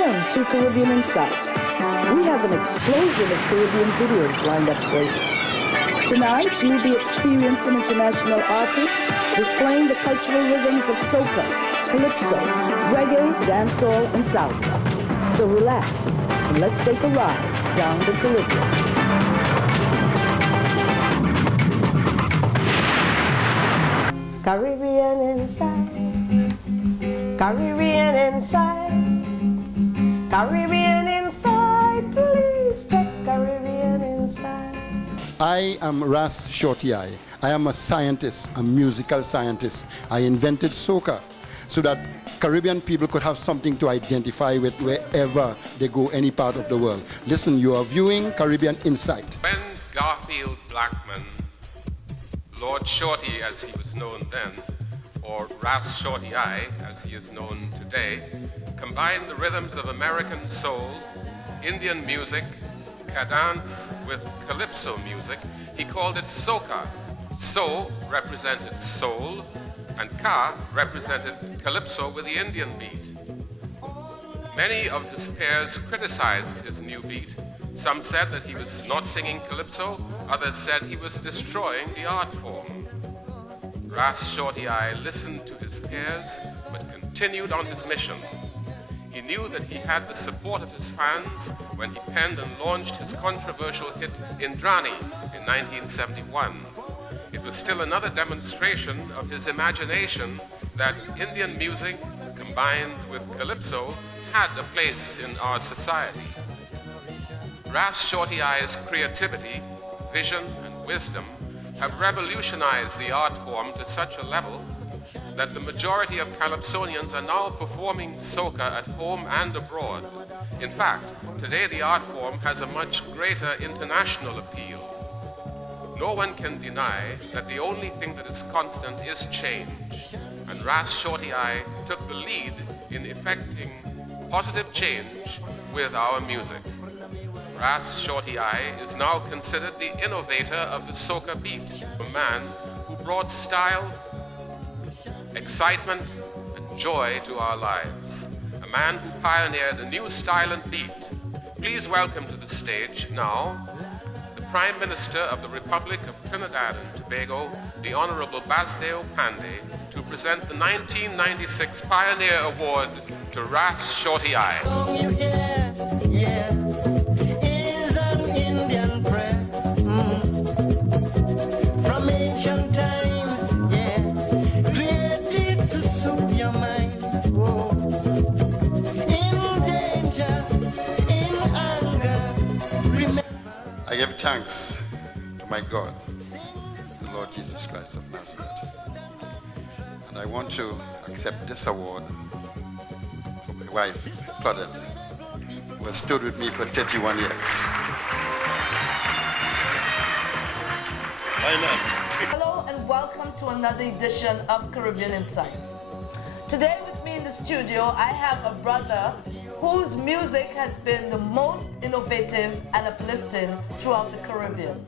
Welcome to Caribbean Insight. We have an explosion of Caribbean videos lined up for you. Tonight, you'll be experiencing international artists displaying the cultural rhythms of soca, calypso, reggae, dancehall, and salsa. So relax and let's take a ride down the Caribbean. Caribbean inside, Caribbean inside, Caribbean inside, please check Caribbean inside. I am Ras Shorty I. I am a scientist, a musical scientist. I invented soca so that Caribbean people could have something to identify with wherever they go, any part of the world. Listen, you are viewing Caribbean Insight. When Garfield Blackman, Lord Shorty as he was known then, or Ras Shorty I as he is known today, combined the rhythms of American soul, Indian music, cadence with calypso music, he called it soca. So represented soul, and ka represented calypso with the Indian beat. Many of his peers criticized his new beat. Some said that he was not singing calypso, others said he was destroying the art form. Ras Shorty I listened to his peers, but continued on his mission. He knew that he had the support of his fans when he penned and launched his controversial hit Indrani in 1971. It was still another demonstration of his imagination that Indian music, combined with calypso, had a place in our society. Ras Shorty I's creativity, vision, and wisdom have revolutionized the art form to such a level that the majority of Calypsonians are now performing soca at home and abroad. In fact, today the art form has a much greater international appeal. No one can deny that the only thing that is constant is change, and Ras Shorty I took the lead in effecting positive change with our music. Ras Shorty I is now considered the innovator of the soca beat, a man who brought style, excitement, and joy to our lives, a man who pioneered a new style and beat. Please welcome to the stage now the Prime Minister of the Republic of Trinidad and Tobago, the Honorable Basdeo Pandey, to present the 1996 Pioneer Award to Ras Shorty I. I give thanks to my God, the Lord Jesus Christ of Nazareth. And I want to accept this award for my wife, Claudette, who has stood with me for 31 years. Why not? Hello and welcome to another edition of Caribbean Insight. Today with me in the studio, I have a brother whose music has been the most innovative and uplifting throughout the Caribbean.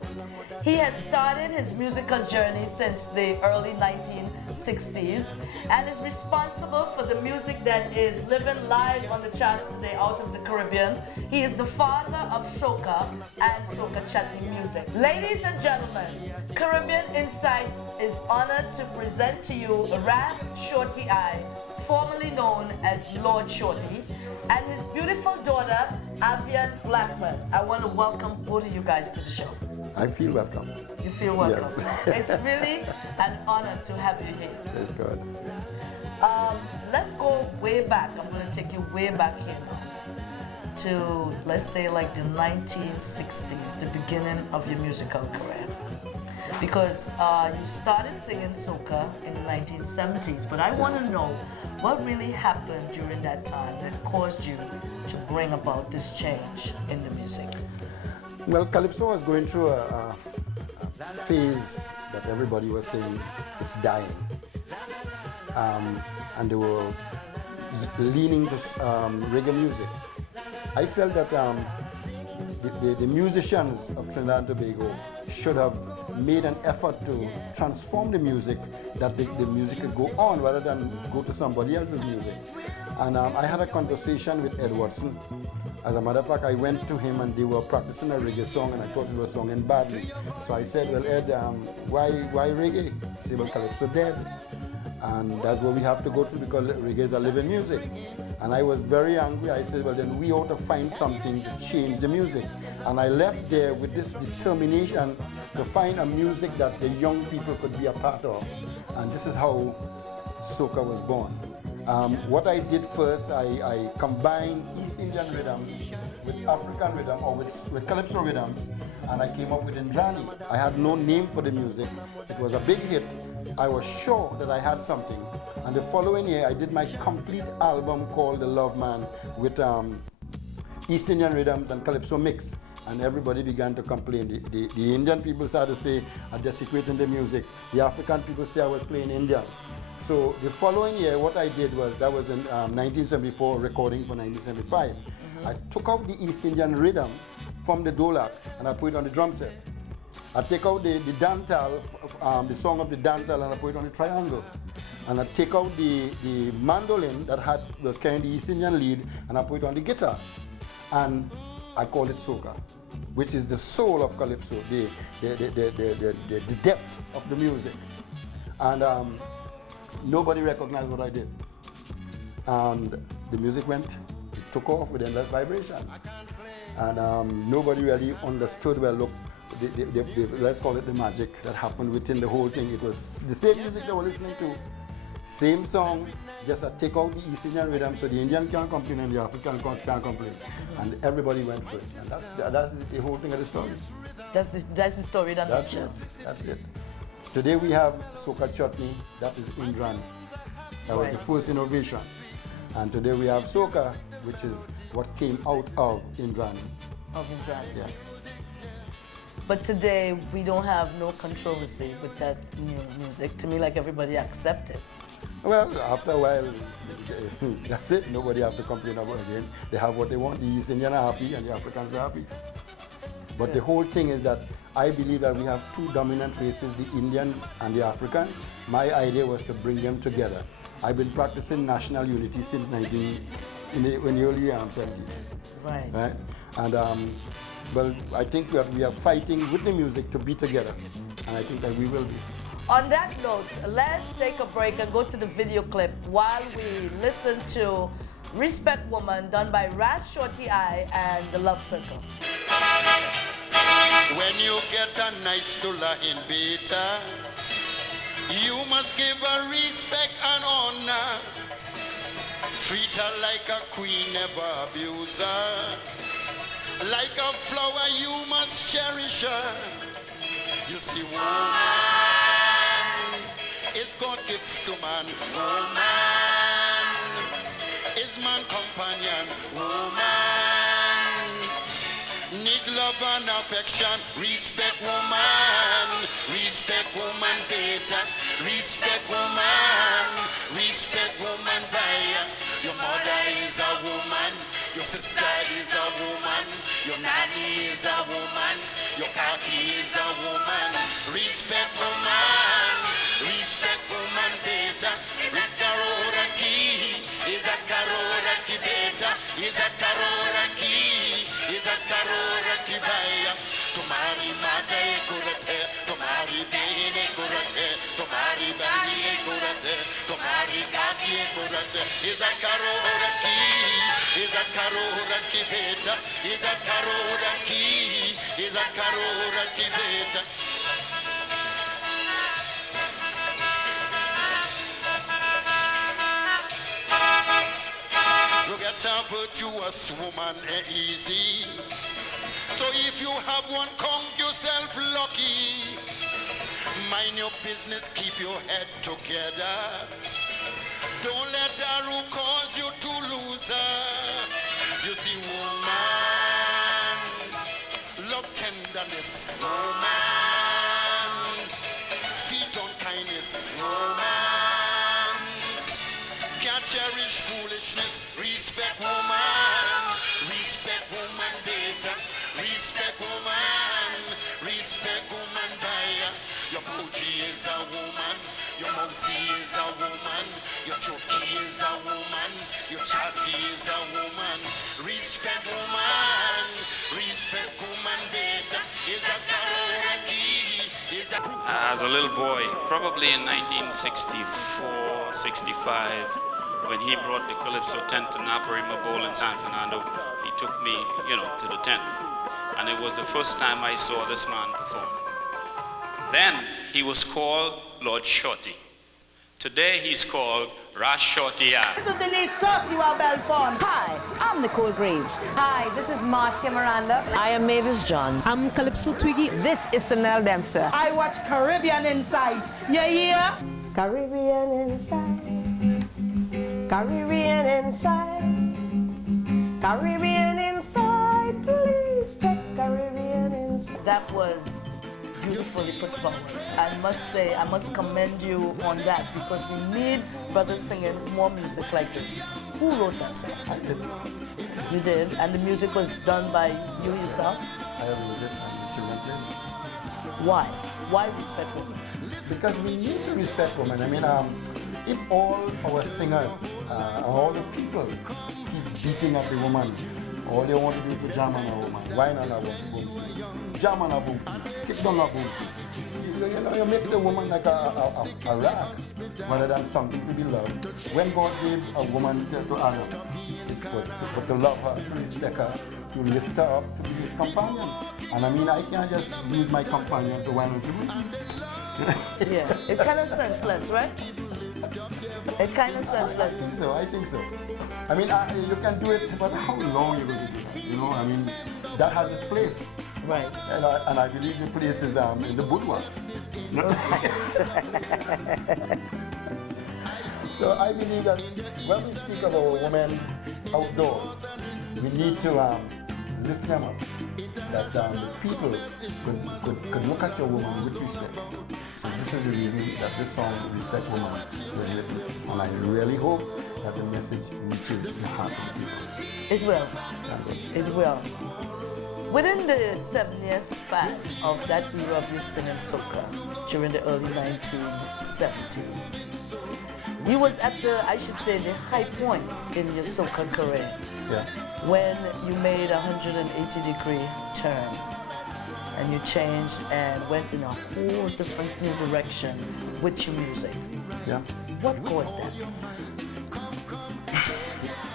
He has started his musical journey since the early 1960s and is responsible for the music that is living live on the charts today out of the Caribbean. He is the father of soca and soca chutney music. Ladies and gentlemen, Caribbean Insight is honored to present to you Ras Shorty I, formerly known as Lord Shorty, and his beautiful daughter, Avian Blackman. I want to welcome both of you guys to the show. I feel welcome. You feel welcome? Yes. It's really an honor to have you here. Praise God. Let's go way back. I'm going to take you way back here now to, let's say, like the 1960s, the beginning of your musical career. Because you started singing soca in the 1970s, but I want to know what really happened during that time that caused you to bring about this change in the music. Well, Calypso was going through a phase that everybody was saying it's dying. And they were leaning to reggae music. I felt that the musicians of Trinidad and Tobago should have made an effort to transform the music, that the music could go on rather than go to somebody else's music. And I had a conversation with Ed Watson. As a matter of fact, I went to him and they were practicing a reggae song, and I thought we were singing badly. So I said, well, Ed, why reggae? He said, well, Calypso dead. And that's what we have to go through because reggae is a living music. And I was very angry. I said, well, then we ought to find something to change the music. And I left there with this determination to find a music that the young people could be a part of. And this is how Soca was born. What I did first, I combined East Indian rhythms with African rhythm or with Calypso rhythms, and I came up with Indrani. I had no name for the music. It was a big hit. I was sure that I had something. And the following year, I did my complete album called The Love Man with East Indian rhythms and Calypso mix. And everybody began to complain. The Indian people started to say, I'm desecrating the music. The African people say I was playing Indian. So the following year, what I did was, that was in 1974, recording for 1975. I took out the East Indian rhythm from the dolak and I put it on the drum set. I take out the dantal, the song of the dantal, and I put it on the triangle. And I take out the mandolin that was carrying the East Indian lead, and I put it on the guitar. And I call it Soca, which is the soul of Calypso, the depth of the music. And nobody recognized what I did. And the music went, it took off with endless vibrations. And nobody really understood, well, look, let's call it the magic that happened within the whole thing. It was the same music they were listening to, same song, just take out the East Indian rhythm so the Indian can't complain and the African can't complain. And everybody went first. And that's the whole thing of the story. That's the story that That's it. That's it. Today we have Soca chutney, that is Indrani. That was the first innovation. And today we have Soca, which is what came out of Indrani. Of Indrani. Yeah. But today we don't have no controversy with that new music. To me, like everybody accept it. Well, after a while, that's it. Nobody have to complain about it again. They have what they want. The East Indians are happy and the Africans are happy. But the whole thing is that I believe that we have two dominant races, the Indians and the African. My idea was to bring them together. I've been practicing national unity since in the early 70s. Right. And well, I think we are fighting with the music to be together. And I think that we will be. On that note, let's take a break and go to the video clip while we listen to Respect Woman done by Ras Shorty I and the Love Circle. When you get a nice dollar in beta, you must give her respect and honor. Treat her like a queen, never abuse her. Like a flower, you must cherish her. You see, woman is God gives to man. Woman is man companion. Woman needs love and affection. Respect woman. Respect woman better. Respect woman. Respect woman by your mother is a woman. Your sister is a woman. Your nanny is a woman. Your kaki is a woman. Respect woman. Respect woman better. Karoraki is a karoraki better. Is a karoraki. Is a karoraki baya. Tumari mata e kurate. Tumari behine kurate. Tumari bani e kurate. Tumari kaki e kurate. Is a karoraki. Is a karoraki beta. Is a karoraki. Is a karoraki beta. You get a virtuous woman easy. So if you have one, count yourself lucky. Mind your business, keep your head together. Don't let her who cause you to lose her. You see, woman, love tenderness. Woman, feed on kindness. Woman, can't cherish foolishness. Respect woman. Respect woman better. Respect woman. Respect woman by your bougie is a woman. Your Mosey is a woman. Your Choki is a woman. Your Chachi is a woman. Respect woman. Respect woman better. Is a karate. Is a... As a little boy, probably in 1964, 65, when he brought the Calypso tent to Naparima Bowl in San Fernando, he took me, to the tent. And it was the first time I saw this man perform. Then he was called Lord Shorty. Today he's called Ras Shorty I. Hi, I'm Nicole Graves. Hi, this is Marcia Miranda. I am Mavis John. I'm Calypso Twiggy. This is Sanel Dempster. I watch Caribbean Inside. You hear? Caribbean inside. Caribbean inside. Caribbean inside. Please check Caribbean inside. That was beautifully put forward. I must say, I must commend you on that because we need brothers singing more music like this. Who wrote that song? I did. You did, and the music was done by you yourself? I wrote it and the children played. Why? Why respect women? Because we need to respect women. I mean, if all our singers, all the people keep beating up the woman, all they want to do is to jam on a woman, wine on a boomsy, jam on a boomsy, kick down a boomsy. You make the woman like a rag rather than something to be loved. When God gave a woman to Adam, it was to love her, to respect her, to lift her up, to be his companion. And I mean, I can't just use my companion to wine on the boomsy. Yeah, it kind of senseless, right? It kind of senseless. I think so. I mean, you can do it, but how long you going to do that? I mean, that has its place. Right. And I believe the place is in the boudoir. So I believe that when we speak about women outdoors, we need to lift them up. That the people could look at your woman with respect. So this is the reason that this song, Respect Woman, was written. And I really hope that the message reaches the heart of people. It will. It will. Within the 7-year span of that era of you singing soca during the early 1970s, you was at the, I should say, the high point in your soca career. Yeah. When you made a 180-degree turn and you changed and went in a whole different new direction with your music. Yeah. What caused that?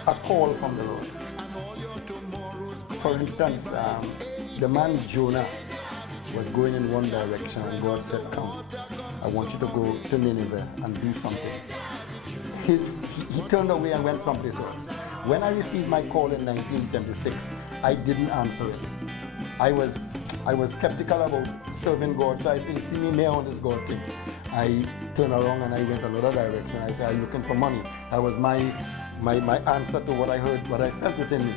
A call from the Lord. For instance, the man Jonah was going in one direction and God said, come, I want you to go to Nineveh and do something. He turned away and went someplace else. When I received my call in 1976, I didn't answer it. I was skeptical about serving God, so I said, see me here on this God thing. I turned around and I went another direction. I said, I'm looking for money. That was my answer to what I heard, what I felt within me.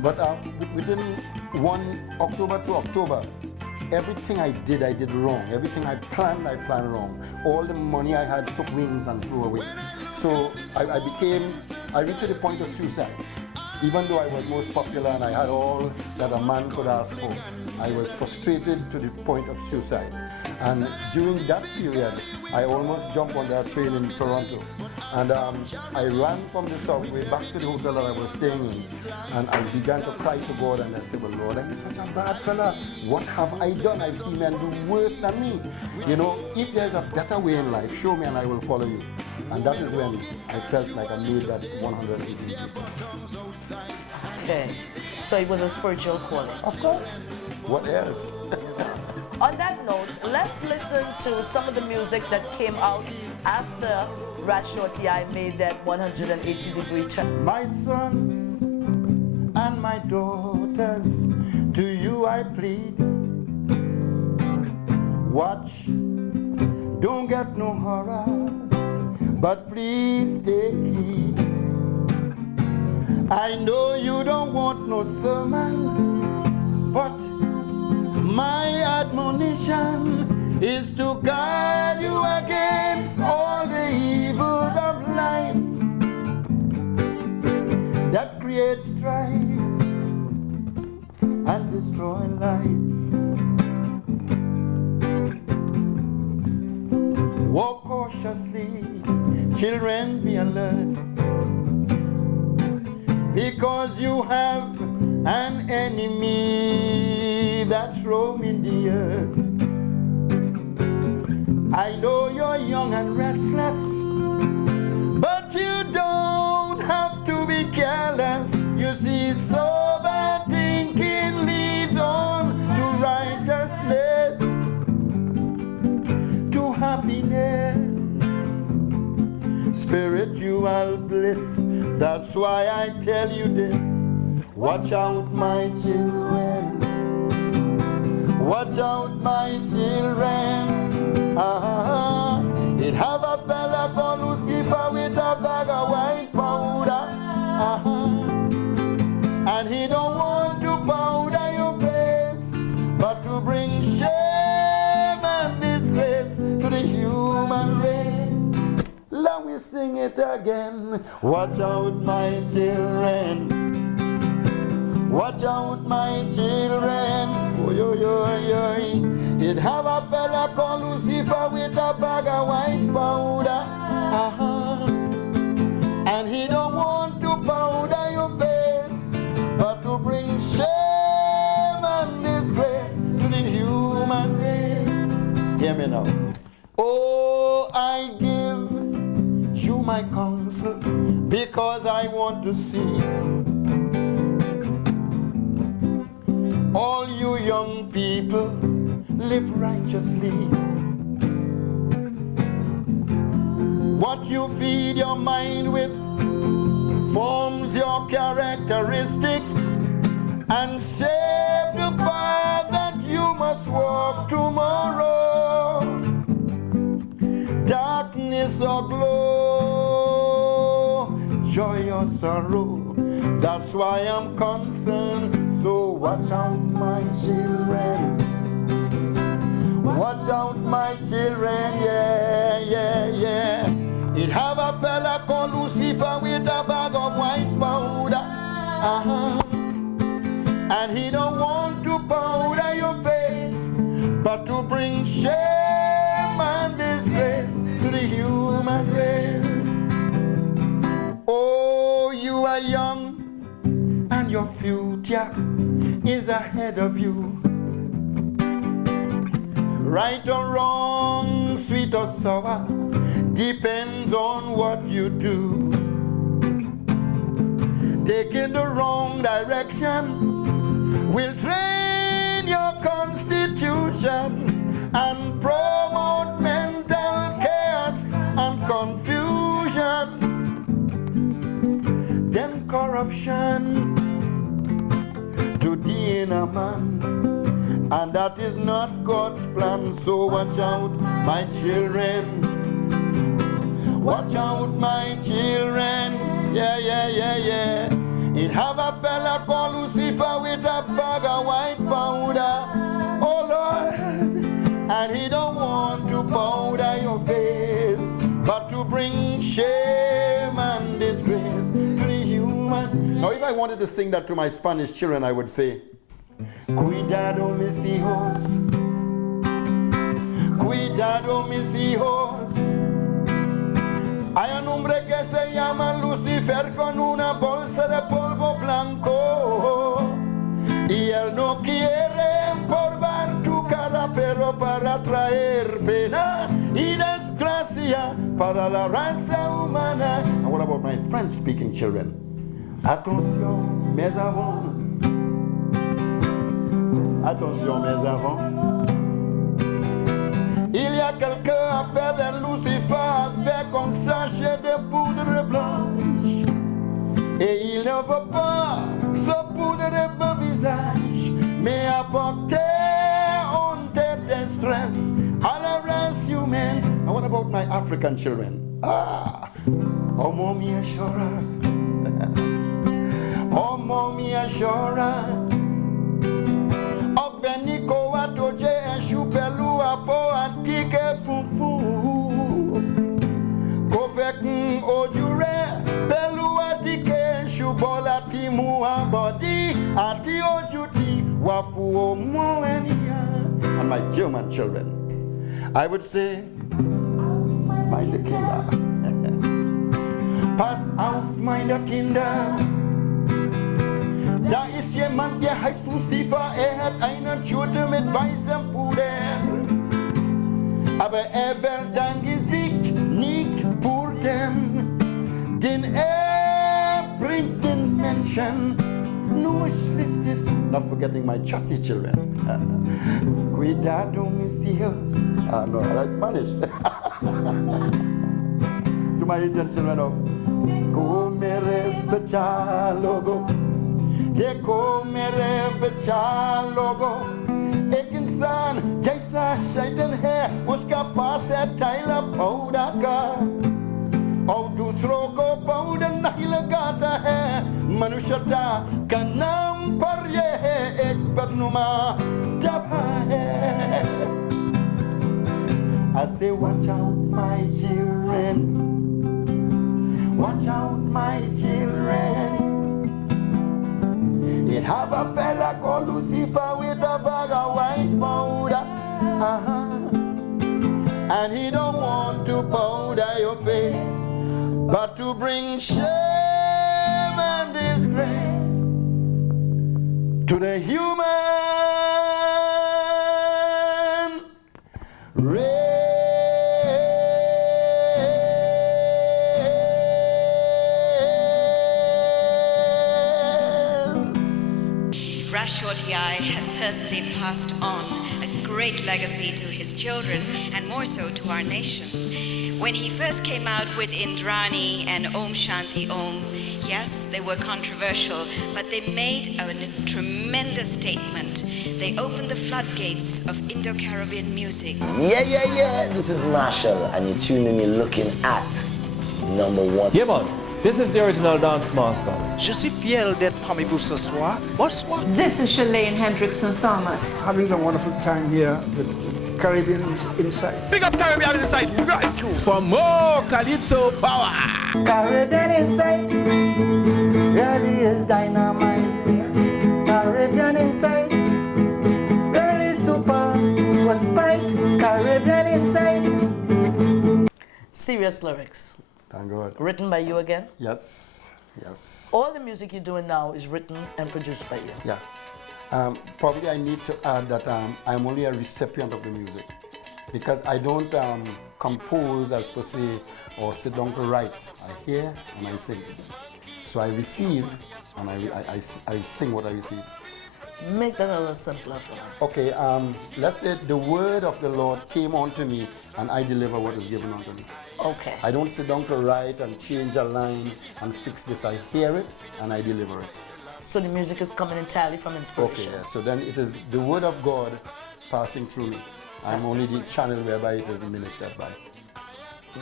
But within October to October, everything I did wrong. Everything I planned wrong. All the money I had took wings and flew away. So I reached the point of suicide. Even though I was most popular and I had all that a man could ask for, I was frustrated to the point of suicide. And during that period, I almost jumped on that train in Toronto. And I ran from the subway back to the hotel that I was staying in. And I began to cry to God and I said, well, Lord, I'm such a bad fella. What have I done? I've seen men do worse than me. If there's a better way in life, show me and I will follow you. And that is when I felt like I made that 180 degree. Okay, so it was a spiritual calling. Of course. What else? On that note, let's listen to some of the music that came out after Ras Shorty I made that 180-degree turn. My sons and my daughters, to you I plead. Watch, don't get no horrors, but please take heed. I know you don't want no sermon, but my admonition is to guard you against all the evil of life that creates strife and destroy life. Walk cautiously, children, be alert, because you have an enemy that's roaming the earth. I know you're young and restless, but you don't have to be careless. You see, sober thinking leads on to righteousness, to happiness, spiritual bliss. That's why I tell you this. Watch out, my children. Watch out, my children. It have a fella called Lucifer with a bag of white powder. And he don't want to powder your face, but to bring shame and disgrace to the human race. Let me sing it again. Watch out, my children. Watch out, my children. Oy, oy, oy, oy. It have a fella called Lucifer with a bag of white powder. And he don't want to powder your face, but to bring shame and disgrace to the human race. Hear me now. Oh, I give you my counsel because I want to see all you young people live righteously. What you feed your mind with forms your characteristics and shape the path that you must walk tomorrow. Darkness or glow, joy or sorrow, that's why I'm concerned. So watch out, my children. Watch out, my children, yeah, yeah, yeah. It have a fella called Lucifer with a bag of white powder. And he don't want to powder your face, but to bring shame and disgrace to the human race. Oh, you are young, and your future is ahead of you. Right or wrong, sweet or sour, depends on what you do. Taking the wrong direction will drain your constitution and promote mental chaos and confusion. Then corruption to the inner man, and that is not God's plan. So watch out, my children. Watch out, my children. Yeah, yeah, yeah, yeah. It have a fella called Lucifer with a bag of white powder. Oh Lord. And he don't want to powder your face, but to bring shame and disgrace to the human. Now if I wanted to sing that to my Spanish children, I would say, Cuidado mis hijos, cuidado mis hijos. Hay un hombre que se llama Lucifer con una bolsa de polvo blanco, y él no quiere empolvar tu cara, pero para traer pena y desgracia para la raza humana. And what about my French-speaking children? Attention, mes avants. Attention, mes avants. Il y a quelqu'un appelé Lucifer avec un sachet de poudre blanche. Et il ne veut pas saupoudrer vos visages, mais apporter honte de stress à la race humaine. And what about my African children? Oh, mommy ashora. Oh, mommy ashora. Beniko atoje enchupelu apo antike fufu. Kofek ojure pelu atike enchubola timu abodi ati ojuti wafu omuenia. And my German children, I would say, meine Kinder. Pass auf, meine Kinder. Da ist jemand, der heißt Lucifer, hat eine Tüte mit weißem Puder. Aber will dein Gesicht nicht purten, denn bringt den Menschen nur Schlechtes. Not forgetting my chutney children. Cuidado, mis hijos. No, I like Spanish. To my Indian children, Comere bechalogo. De comere bechalogo. Ek insan, jaisa shaitan hai, uska paas hai thaila powder ka. और दूसरों को powder नहीं लगाता है मनुष्यता का नाम पर ये है एक बदनुमा जबा है I say watch out my children, watch out my children. It have a fella called Lucifer with a bag of white powder, and he don't want to powder your face, but to bring shame and disgrace to the human race. Ras Shorty I has certainly passed on a great legacy to his children and more so to our nation. When he first came out with Indrani and Om Shanti Om, yes, they were controversial, but they made a tremendous statement. They opened the floodgates of Indo-Caribbean music. Yeah. This is Marshall, and you're tuning in looking at #1. Yeah, man. This is the original dance master. Je suis fier d'être parmi vous ce soir. Bonsoir. This is Shalane Hendrickson Thomas. Having a wonderful time here with Caribbean Insight. Big up Caribbean Insight, right? For more Calypso power. Caribbean Insight really is dynamite. Caribbean Insight really super was spite. Caribbean Insight. Serious lyrics. Thank God. Written by you again? Yes. All the music you're doing now is written and produced by you. Yeah. Probably I need to add that I'm only a recipient of the music, because I don't compose as per se or sit down to write. I hear and I sing. So I receive and I sing what I receive. Make that a little simpler for me. Okay, let's say the word of the Lord came onto me and I deliver what is given unto me. Okay. I don't sit down to write and change a line and fix this. I hear it and I deliver it. So the music is coming entirely from inspiration. Okay, yeah. So then it is the word of God passing through me. I'm only the channel whereby it is ministered by.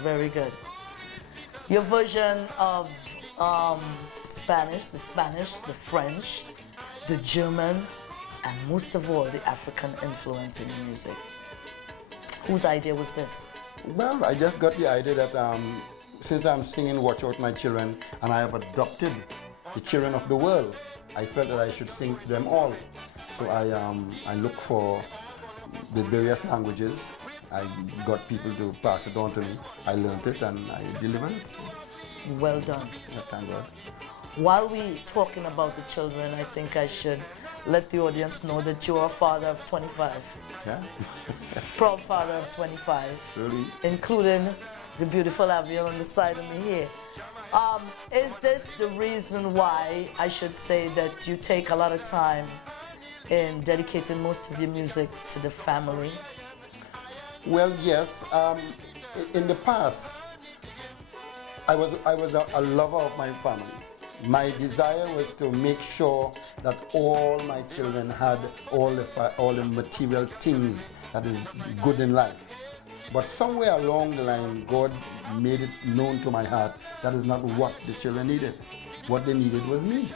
Very good. Your version of Spanish, the French, the German, and most of all, the African influence in your music. Whose idea was this? Well, I just got the idea that since I'm singing Watch Out My Children and I have adopted the children of the world, I felt that I should sing to them all. So I look for the various languages. I got people to pass it on to me. I learned it and I delivered it. Well done. Yeah, thank God. While we're talking about the children, I think I should let the audience know that you're a father of 25. Yeah? Proud father of 25. Really? Including the beautiful Avion on the side of me here. Is this the reason why I should say that you take a lot of time in dedicating most of your music to the family? Well, yes. In the past, I was a lover of my family. My desire was to make sure that all my children had all the material things that is good in life. But somewhere along the line, God made it known to my heart that is not what the children needed. What they needed was me.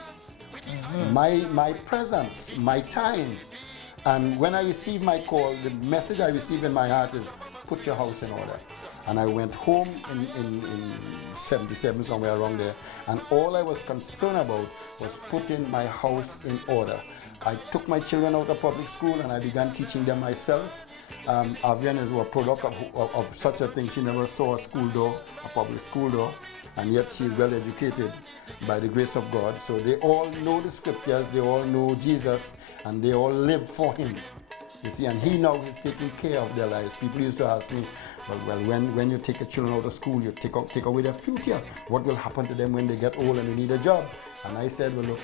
Mm-hmm. My presence, my time. And when I received my call, the message I received in my heart is, put your house in order. And I went home in 77, somewhere around there, and all I was concerned about was putting my house in order. I took my children out of public school and I began teaching them myself, Avian is a product of such a thing. She never saw a school door, a public school door, and yet she's well educated by the grace of God. So they all know the scriptures, they all know Jesus, and they all live for him. You see, and he now is taking care of their lives. People used to ask me, well, when you take your children out of school, you take away their future. What will happen to them when they get old and they need a job? And I said, well, look,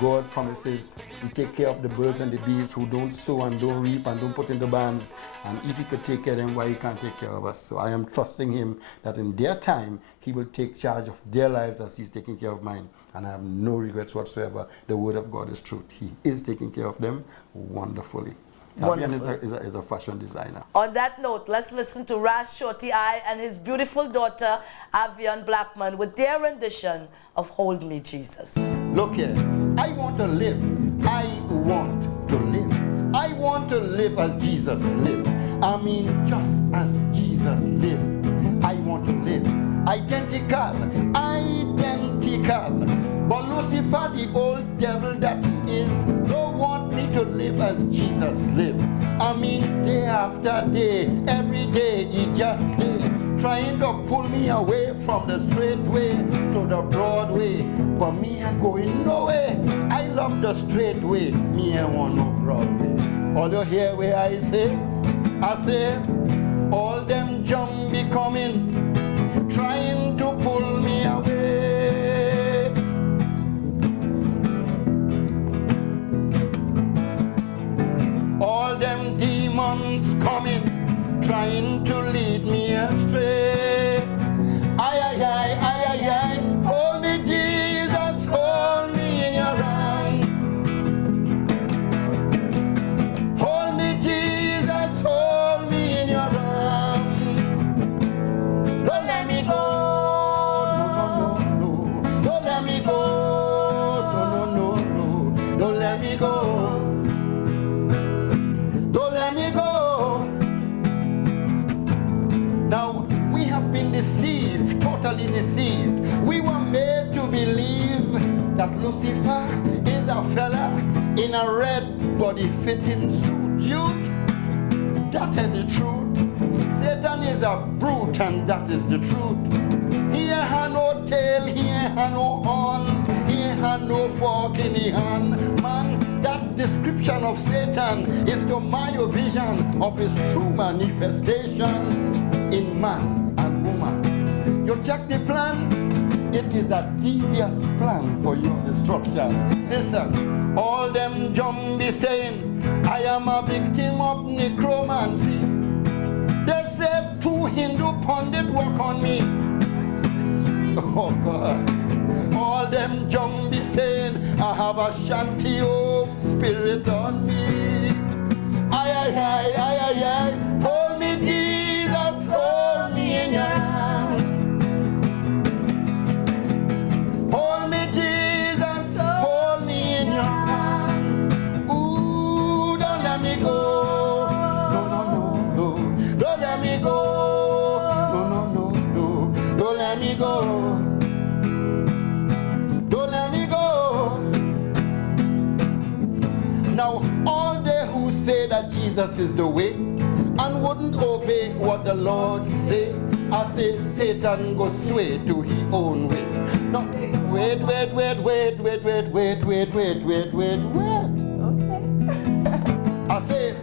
God promises to take care of the birds and the bees who don't sow and don't reap and don't put in the barns. And if he could take care of them, why he can't take care of us? So I am trusting him that in their time, he will take charge of their lives as he's taking care of mine. And I have no regrets whatsoever. The word of God is truth. He is taking care of them wonderfully. Avian is a fashion designer. On that note, let's listen to Ras Shorty I and his beautiful daughter, Avian Blackman, with their rendition of Hold Me, Jesus. Look here, I want to live. I want to live. I want to live as Jesus lived. I mean, just as Jesus lived. I want to live. Identical. But Lucifer, the old devil that he is, don't want me to live as Jesus lived. I mean, day after day, every day he just did, trying to pull me away from the straight way to the broad way. But me, I'm going nowhere. I love the straight way. Me, I want no broad way. All you hear where I say, all them jumbie coming, trying to pull me away. All them demons coming, trying to lead me astray. Aye, hold me, Jesus, hold me in your arms. Hold me, Jesus, hold me in your arms. Don't let me go, no. Don't let me go, no. Don't let me go. Don't let me go. Now, we have been deceived, totally deceived. We were made to believe that Lucifer is a fella in a red body-fitting suit. Youth, that is the truth. Satan is a brute, and that is the truth. He ain't had no tail, he ain't had no horns, he ain't had no fork in the hand. Man, that description of Satan is to my vision of his true manifestation in man and woman. You check the plan, it is a devious plan for your destruction. Listen, all them jumbie saying, I am a victim of necromancy. They said 2 Hindu pundit work on me. Oh God. All them jumbie saying, I have a shanty home spirit on me. Aye. Hold me, Jesus, hold me in your arms. Hold me, Jesus, hold me in your arms. Ooh, don't let me go. No. Don't let me go. No. Don't let me go. Don't let me go. Now, all they who say that Jesus is the way and wouldn't obey what the Lord say, I say Satan go sway to his own way. Now, wait. Okay. I say,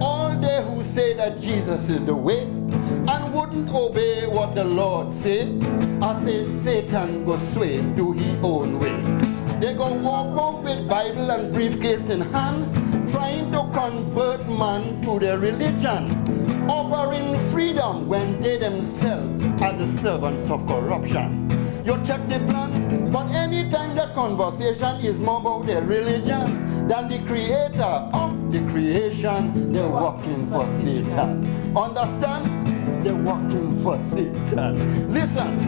all they who say that Jesus is the way and wouldn't obey what the Lord say, I say Satan go sway to his own way. They go walk out with Bible and briefcase in hand, trying to convert man to their religion, offering freedom when they themselves are the servants of corruption. You check the plan, but anytime the conversation is more about their religion than the creator of the creation, they're working for Satan. Understand? They're working for Satan. Listen,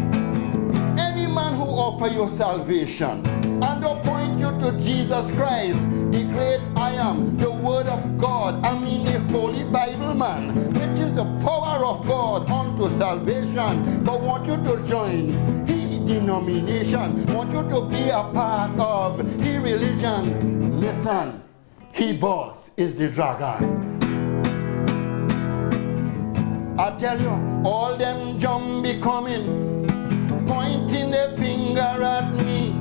any man who offer you salvation and to point you to Jesus Christ, the great I am, the Word of God, I mean the Holy Bible man, which is the power of God unto salvation, but want you to join his denomination, want you to be a part of his religion. Listen, he boss is the dragon. I tell you, all them jumbie coming, pointing their finger at me.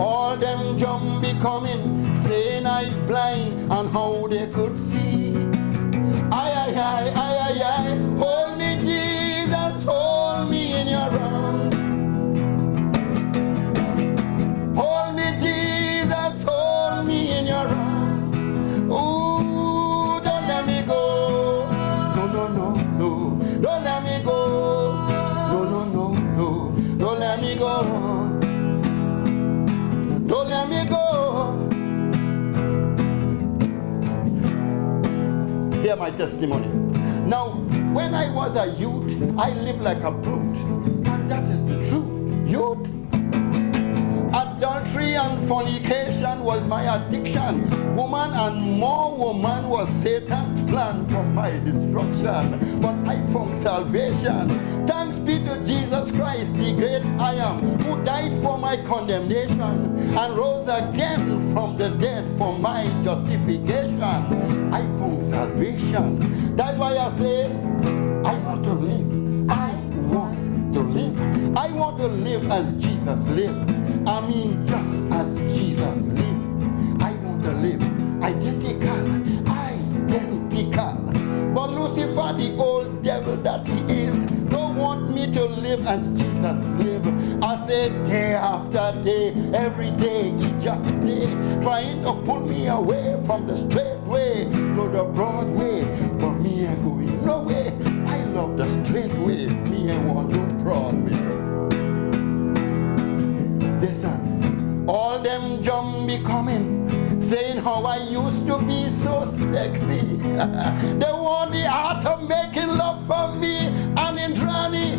All them jumbie coming, saying I blind and how they could see. Aye, aye, aye, aye, aye, hold me Jesus, hold me in your arms. Hold me Jesus, hold me in your arms. Ooh, don't let me go. No, no, no, no, don't let me go. No, no, no, no, don't let me go. Don't let me go. Hear my testimony. Now, when I was a youth, I lived like a brute, and that is the truth. Youth. Adultery and fornication was my addiction. Woman and more woman was Satan's plan for my destruction. But I found salvation. Thanks be to Jesus Christ, the great I am, who died for my condemnation and rose again from the dead for my justification. I found salvation. That's why I say, I want to live. I want to live. I want to live as Jesus lived. I mean, just as Jesus lived. I want to live identical. But Lucifer, the old devil that he is, don't want me to live as Jesus lived. I say day after day, every day he just stay, trying to pull me away from the straight way to the broad way. But me ain't going no way. I love the straight way. Me ain't want no broad way. Listen, all them jumbie coming, saying how I used to be so sexy. They want the art of making love for me and in Drani.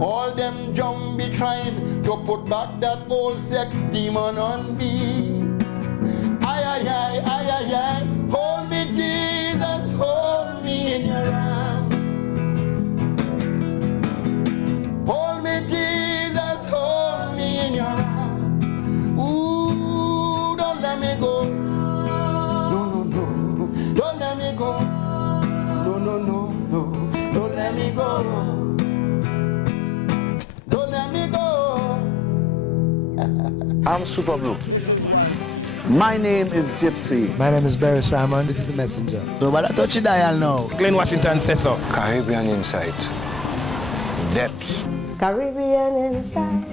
All them jumbie trying to put back that old sex demon on me. Aye, aye, aye, aye, aye, aye. Hold me, Jesus, hold me in your arms. Hold me, Jesus, hold me in your arms. Ooh, don't let me go. No, no, no, don't let me go. No, no, no, no, don't let me go. Don't let me go. I'm Super Blue. My name is Gypsy. My name is Barry Sharman. This is the Messenger. Nobody touch the dial now. Glenn Washington says so. Caribbean Insight. Depths. Caribbean inside.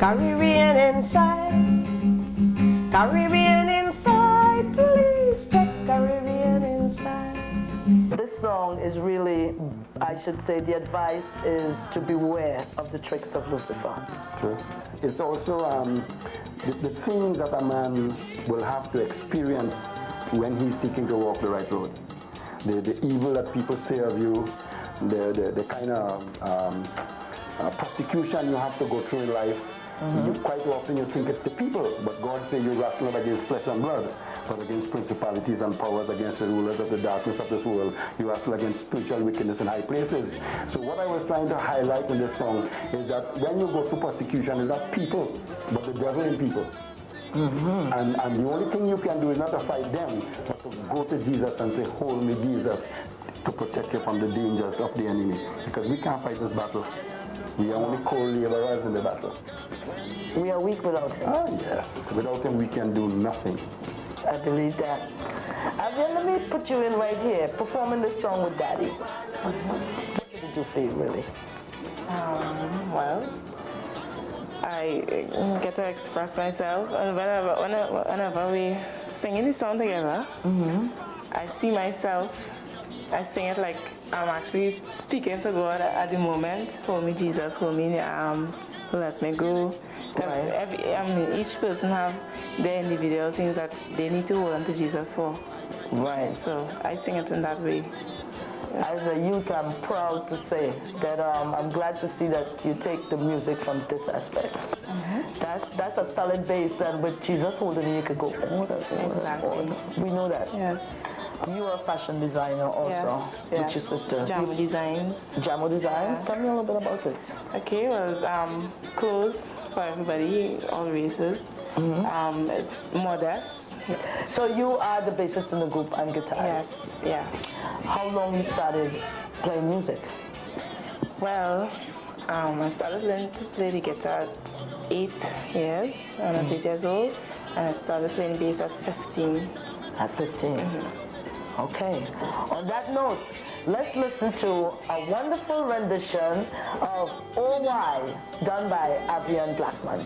Caribbean inside. Caribbean inside. Please check Caribbean inside. This song is really, I should say, the advice is to beware of the tricks of Lucifer. True. It's also the things that a man will have to experience when he's seeking to walk the right road. The evil that people say of you, the kind of persecution you have to go through in life. Quite often you think it's the people, but God says you wrestle not against flesh and blood, but against principalities and powers, against the rulers of the darkness of this world. You wrestle against spiritual wickedness in high places. So what I was trying to highlight in this song is that when you go through persecution, it's not people, but the devil in people. And the only thing you can do is not to fight them, but to go to Jesus and say, hold me, Jesus, to protect you from the dangers of the enemy. Because we can't fight this battle. We are only co-laborers in the battle. We are weak without him. Ah, yes. Without him, we can do nothing. I believe that. Then let me put you in right here, performing this song with Daddy. What did you feel, really? Well, I get to express myself. And whenever we singing this song together, I see myself, I sing it like I'm actually speaking to God at the moment. Hold me, Jesus, hold me in your arms, let me go. Right. Each person have their individual things that they need to hold on to Jesus for. Right. So I sing it in that way. As a youth, I'm proud to say that I'm glad to see that you take the music from this aspect. That's a solid base, and with Jesus holding it, you could go on. We know that. Yes. You are a fashion designer also, with your sister. Jamo Designs. Jamo Designs? Tell me a little bit about it. Okay, it was clothes for everybody, all races. It's modest. So you are the bassist in the group and guitarist? Yes, yeah. How long you started playing music? Well, I started learning to play the guitar at 8 years. I was 8 years old, and I started playing bass at 15. At 15. Okay. On that note, let's listen to a wonderful rendition of Oh Why, done by Avian Blackman.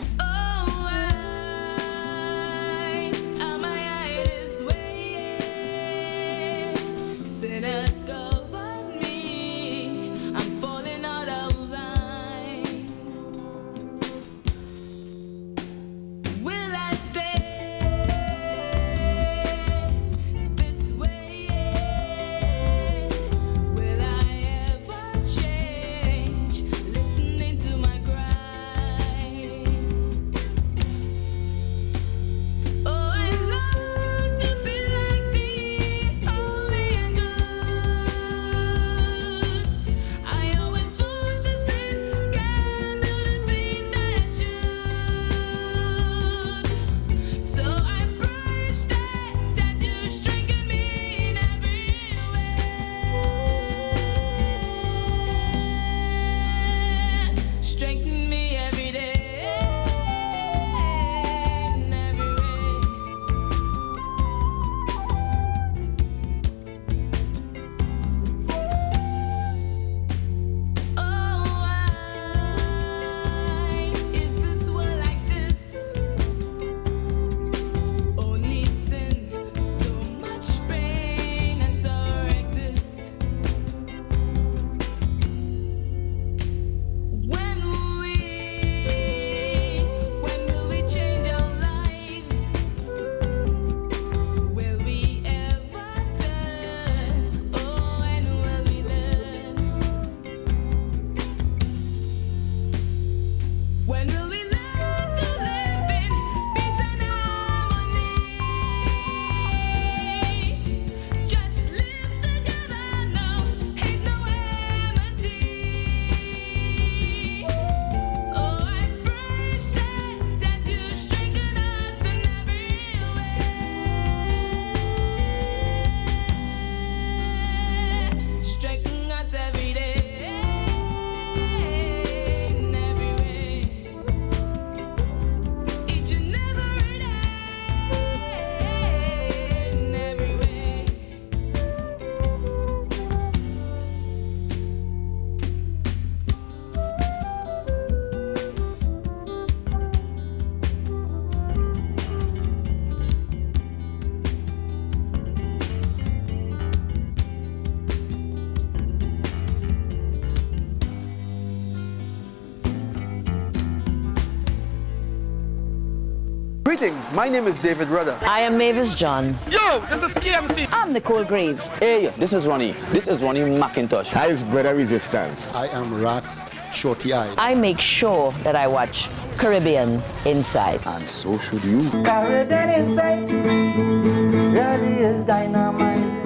Greetings, my name is David Rudder. I am Mavis John. Yo, this is KMC. I'm Nicole Graves. Hey, this is Ronnie. This is Ronnie McIntosh. Hi, it's Brother Resistance. I am Ras Shorty I. I make sure that I watch Caribbean Inside. And so should you. Caribbean Inside really is dynamite.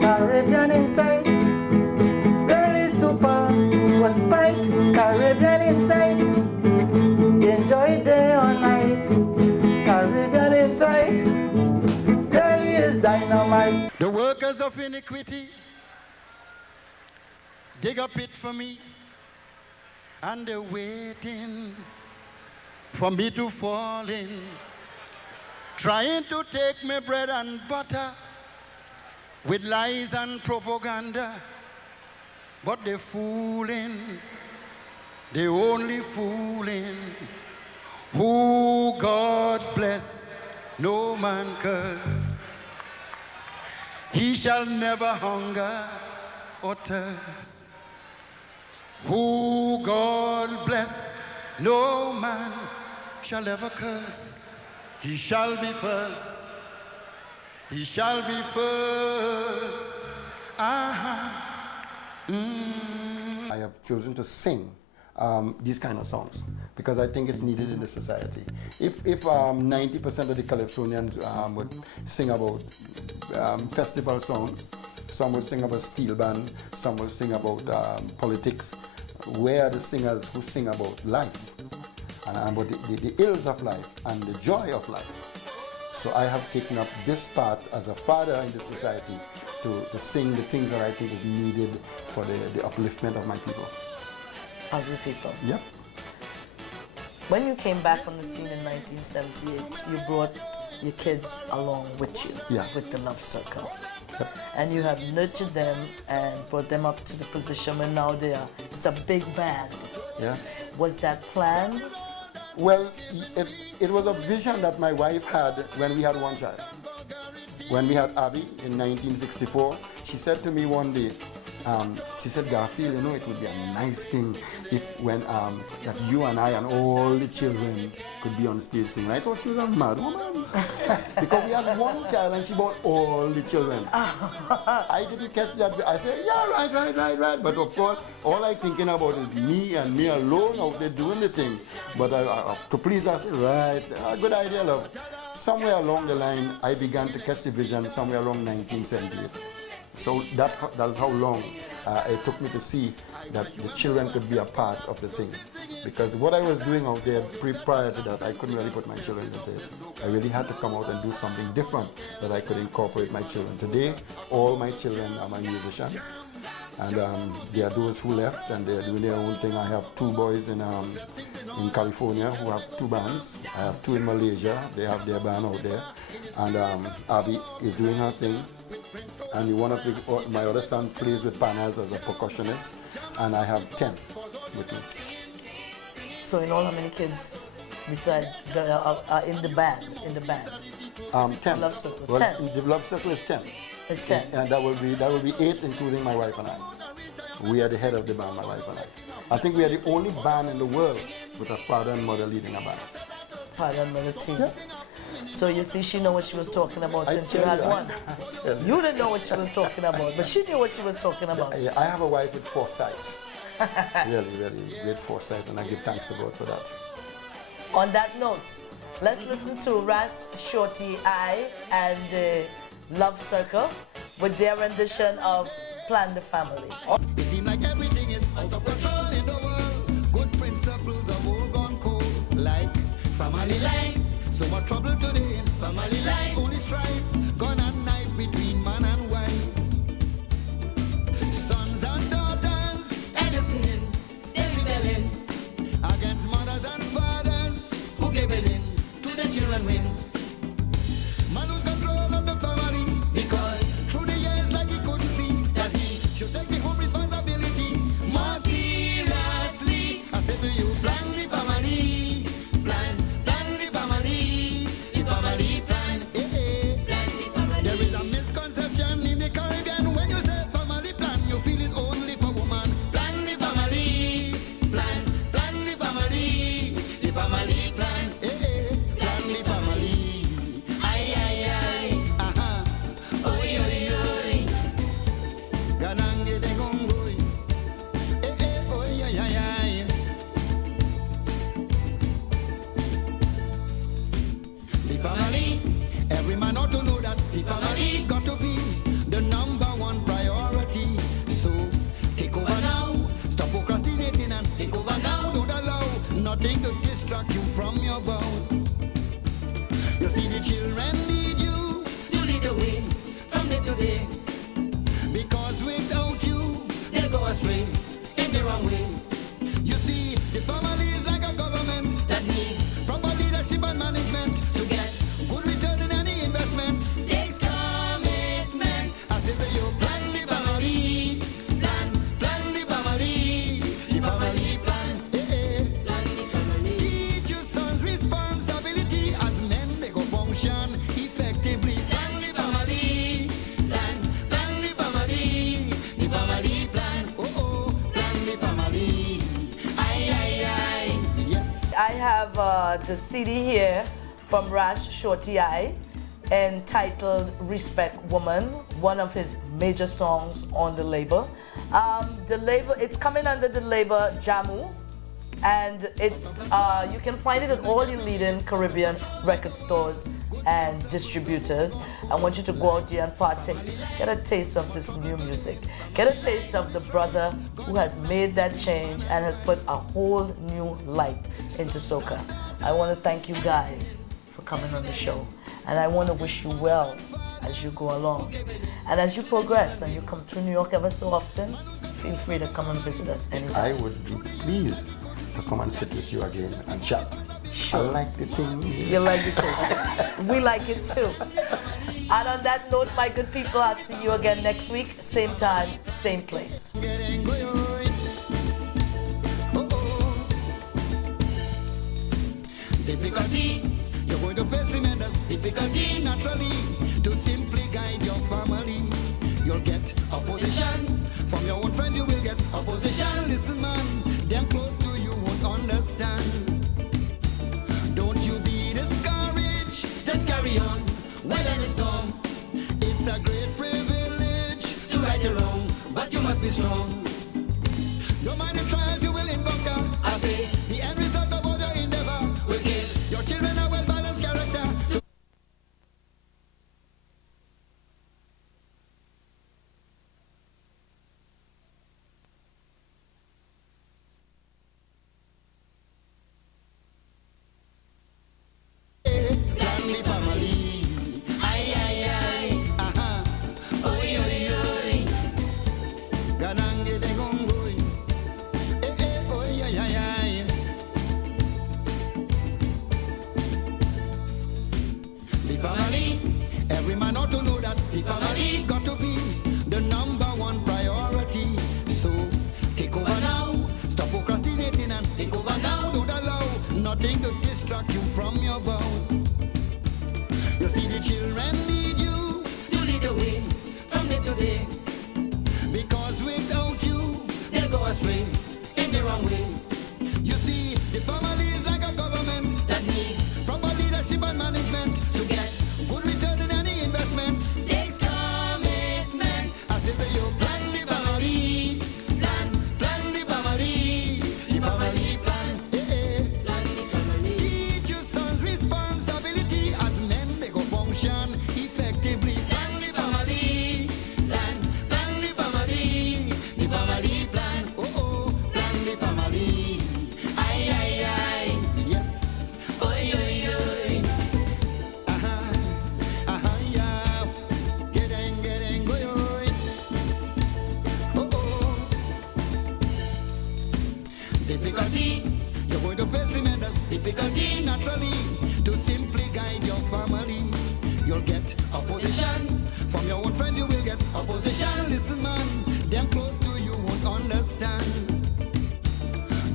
Caribbean Inside really super was spite. Caribbean Inside enjoy day or night. Caribbean Inside really is dynamite. The workers of iniquity dig a pit for me, and they're waiting for me to fall in, trying to take my bread and butter with lies and propaganda. But they're fooling, they're only fooling. Who God bless, no man curse. He shall never hunger or thirst. Who God bless, no man shall ever curse. He shall be first. He shall be first. I have chosen to sing these kind of songs because I think it's needed in the society. If 90% of the Calypsonians would sing about festival songs, some will sing about steel band, some will sing about politics, where are the singers who sing about life? and about the ills of life and the joy of life. So I have taken up this part as a father in the society to sing the things that I think is needed for the upliftment of my people. Other people. Yep. When you came back on the scene in 1978, you brought your kids along with you, with the Love Circle. Yep. And you have nurtured them and brought them up to the position where now it's a big band. Yes. Was that planned? Well, it was a vision that my wife had when we had one child. When we had Abby in 1964, she said to me one day, she said, Garfield, you know, it would be a nice thing if when that you and I and all the children could be on stage singing. I thought she was a mad woman. Because we had one child and she brought all the children. I didn't catch that. I said, yeah, right. But of course, all I'm thinking about is me and me alone out there doing the thing. But to please us, right, good idea, love. Somewhere along the line, I began to catch the vision somewhere around 1978. So that's how long it took me to see that the children could be a part of the thing. Because what I was doing out there prior to that, I couldn't really put my children into it. I really had to come out and do something different that I could incorporate my children. Today, all my children are my musicians. And there are those who left and they're doing their own thing. I have 2 boys in California who have 2 bands. I have 2 in Malaysia. They have their band out there. And Abby is doing her thing. And one of my other sons plays with Panas as a percussionist. And I have 10 with me. So in all, how many kids besides are in the band? 10. Love Circle. Well, 10. The Love Circle is 10. It's 10. And that will be 8, including my wife and I. We are the head of the band, my wife and I think we are the only band in the world with a father and mother leading a band. Father and mother team. Yeah. So you see, she knew what she was talking about since you had one. You didn't know what she was talking about, but she knew what she was talking about. I have a wife with foresight. Really great foresight, and I give thanks to God for that. On that note, let's listen to Ras Shorty I and Love Circle with their rendition of Plan the Family. It seems like everything is out of control in the world. Good principles have all gone cold. Like family life, so much trouble today in family life. Only strife, gun and knife between man and wife. Sons and daughters, and listening, they're rebelling against mothers and fathers who giving in to the children wins. Man lose control of the family because through the years like he couldn't see that he should take the home responsibility more seriously. I said to you, plan the family, plan the family, the family plan, plan the family. There is a misconception in the Caribbean when you say family plan, you feel it only for woman. Plan the family, plan the family, the family plan, plan the family. Every man ought to know that the family got to be the #1 priority. So take over now, stop procrastinating and take over now. Don't allow nothing to distract you from your vows. You see the children need you to lead the way from day to day. Because without you, they'll go astray in the wrong way. You see, the family is like a government that needs proper leadership and management to get good return in any investment. Takes commitment. I say to you, plan the family, plan the family, the family plan, plan the family. Teach your sons responsibility as men they go function effectively. Plan the family, plan the family, the family plan, plan the family. Aye. Yes. I have the CD here from Ras Shorty I entitled Respect Woman, one of his major songs on the label. It's coming under the label Jamu. And it's you can find it at all your leading Caribbean record stores and distributors. I want you to go out there and partake. Get a taste of this new music. Get a taste of the brother who has made that change and has put a whole new light into soca. I want to thank you guys for coming on the show. And I want to wish you well as you go along. And as you progress and you come to New York ever so often, feel free to come and visit us anytime. I would be pleased to come and sit with you again and chat. Sure. I like the thing. You like it too. We like it too. And on that note, my good people, I'll see you again next week, same time, same place. Difficulty, you're going to face tremendous difficulty naturally to simply guide your family. You'll get opposition from your own friend. You will get opposition. Listen, man, them close to you won't understand. Don't you be discouraged. Just carry on, weather the storm. It's a great privilege to right the wrong, but you must be strong. Don't mind the trials, you will conquer. I say the end result of all your endeavor will give your children a well-balanced character. Family, family. Ay, ay, ay. Aha. Oy, oy, oy. Ganange de gongoy. Oy, ay, ay, ay. The family, every man ought to know that the family got to be the #1 priority. So take over now, stop procrastinating and take over now. Don't allow nothing to distract you from your vows. You see the children need you to lead the way from day to day. Because without you, they'll go astray in the wrong way. You see, the family is like a government that needs proper leadership and management to get good return in any investment. Takes commitment. I say to you, plan the family, plan the family, the family plan. Plan the family. Teach your sons responsibility as men they go function effectively. Plan the family, plan the family, the family plan. Plan the family. Ay, ay, ay. Yes. Oy, oy, oy. Yeah. Getting, go, oy. Difficulty, you're going to face tremendous difficulty naturally to simply guide your family. You'll get opposition from your own friend. You will get opposition. Listen, man, them close to you won't understand.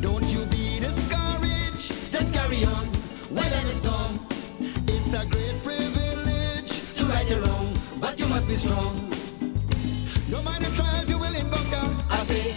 Don't you be discouraged. Just carry on, weather the storm. It's a great privilege to right the wrong, but you must be strong. Don't mind the trials, you will conquer. I say